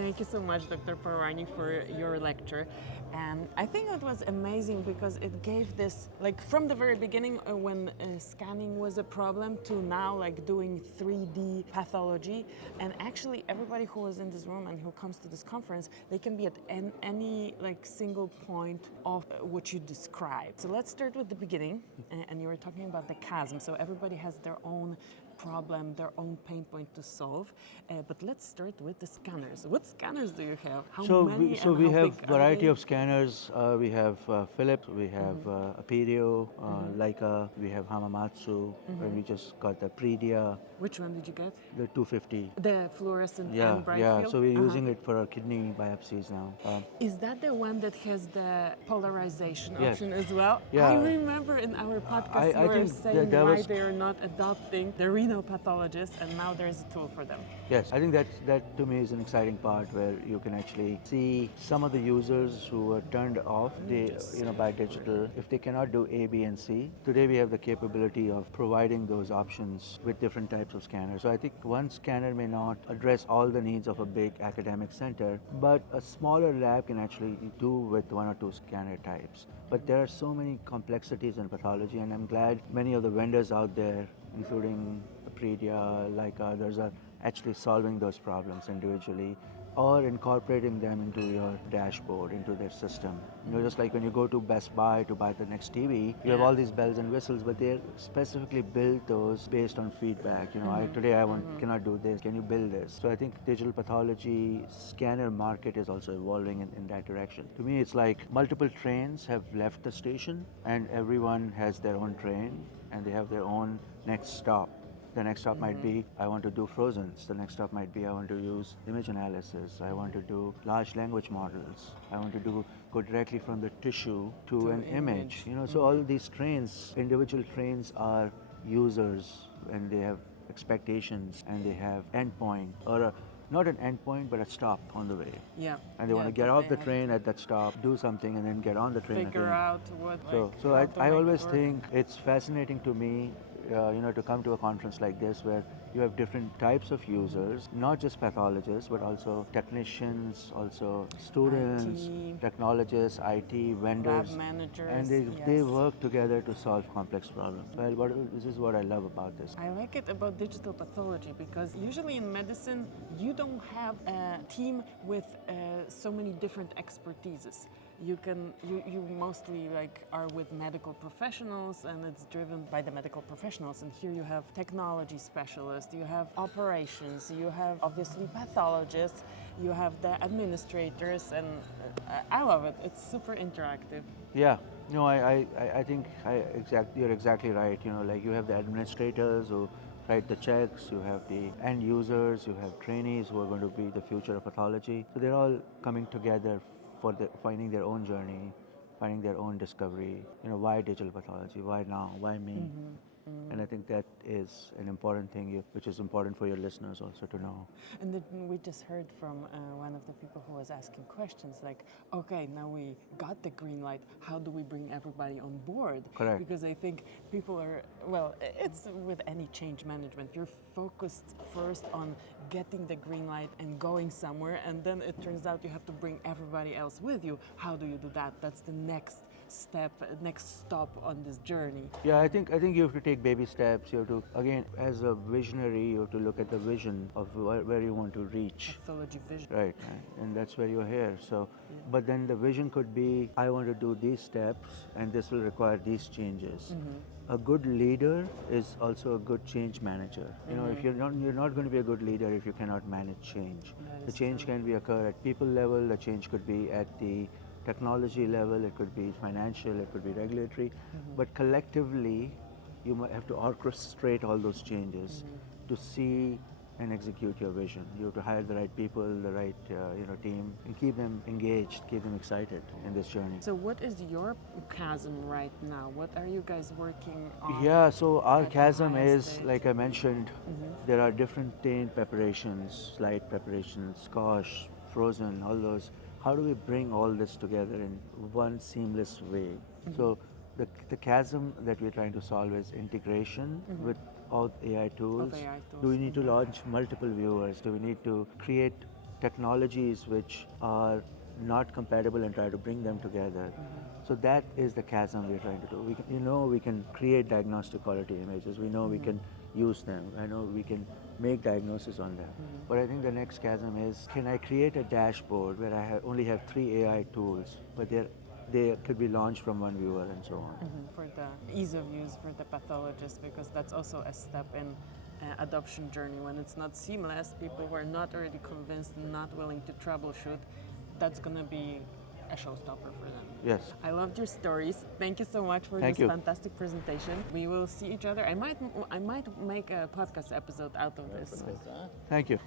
Thank you so much, Dr. Parwani, for your lecture. And I think it was amazing because it gave this, like from the very beginning when scanning was a problem to now like doing 3D pathology. And actually everybody who was in this room and who comes to this conference, they can be at any like single point of what you described. So let's start with the beginning. And you were talking about the chasm. So everybody has their own problem, their own pain point to solve. But let's start with the scanners. What scanners do you have? How many We how have big variety are of scanners. We have Philips, we have Aperio, Leica, we have Hamamatsu, and we just got the Predia, Which one did you get? the 250. The fluorescent Yeah, and bright yeah. field? So we're using it for our kidney biopsies now. Is that the one that has the polarization Yes. option as well? Yeah. I remember in our podcast I you were think saying that why was- they are not adopting the renal pathologists, and now there's a tool for them. Yes, I think that to me is an exciting part where you can actually see some of the users who are turned off by digital. If they cannot do A, B, and C, today we have the capability of providing those options with different types of scanners. So I think one scanner may not address all the needs of a big academic center, but a smaller lab can actually do with one or two scanner types. But there are so many complexities in pathology, and I'm glad many of the vendors out there, including Predia, like others, are actually solving those problems individually or incorporating them into your dashboard, into their system. You know, just like when you go to Best Buy to buy the next TV, you have all these bells and whistles, but they're specifically built those based on feedback. You know, today I cannot do this, can you build this? So I think digital pathology scanner market is also evolving in that direction. To me, it's like multiple trains have left the station and everyone has their own train and they have their own next stop. The next stop might be, I want to do frozens. The next stop might be, I want to use image analysis. I want to do large language models. I want to go directly from the tissue to an image. You know, so all these trains, individual trains are users and they have expectations and they have endpoint or not an endpoint, but a stop on the way. Yeah. And they want to get off the train at that stop, do something, and then get on the train Figure again. out what. So I always think it's fascinating to me, to come to a conference like this where you have different types of users, not just pathologists, but also technicians, also students, IT, technologists, IT, vendors, lab managers, and they work together to solve complex problems. Well, this is what I love about this. I like it about digital pathology because usually in medicine you don't have a team with so many different expertises. You mostly like are with medical professionals and it's driven by the medical professionals, and here you have technology specialists, you have operations, you have obviously pathologists, you have the administrators, and I love it. It's super interactive. Yeah, no, I think you're exactly right. You know, like you have the administrators who write the checks, you have the end users, you have trainees who are going to be the future of pathology. So they're all coming together for finding their own journey, finding their own discovery. You know, why digital pathology? Why now? Why me? And I think that is an important thing, which is important for your listeners also to know. And then we just heard from one of the people who was asking questions like, okay, now we got the green light, how do we bring everybody on board? Correct. Because I think people are, well, it's with any change management, you're focused first on getting the green light and going somewhere, and then it turns out you have to bring everybody else with you. How do you do that? That's the next step, next stop on this journey. Yeah, I think you have to take baby steps. You have to, again, as a visionary, you have to look at the vision of where you want to reach. Pathology vision. Right, and that's where you're here. So, but then the vision could be, I want to do these steps, and this will require these changes. A good leader is also a good change manager. You know, if you're not going to be a good leader if you cannot manage change. The change can be occur at people level. The change could be at the technology level, it could be financial, it could be regulatory, but collectively you might have to orchestrate all those changes to see and execute your vision. You have to hire the right people, the right team, and keep them engaged, keep them excited in this journey. So what is your chasm right now? What are you guys working on? Yeah, so our at the chasm highest is, stage? like I mentioned, there are different taint preparations, slide preparations, squash, frozen, all those. How do we bring all this together in one seamless way? So the chasm that we're trying to solve is integration with all AI tools. AI tools. Do we need to launch multiple viewers? Do we need to create technologies which are not compatible and try to bring them together. So that is the chasm we're trying to do. We can create diagnostic quality images. We know we can use them. I know we can make diagnosis on them. But I think the next chasm is, can I create a dashboard where I only have 3 AI tools, but they could be launched from one viewer and so on. For the ease of use for the pathologist, because that's also a step in adoption journey. When it's not seamless, people who are not already convinced and not willing to troubleshoot, that's going to be a showstopper for them. Yes. I loved your stories. Thank you so much for Thank this you. fantastic presentation. We will see each other. I might make a podcast episode out of this. Thank you.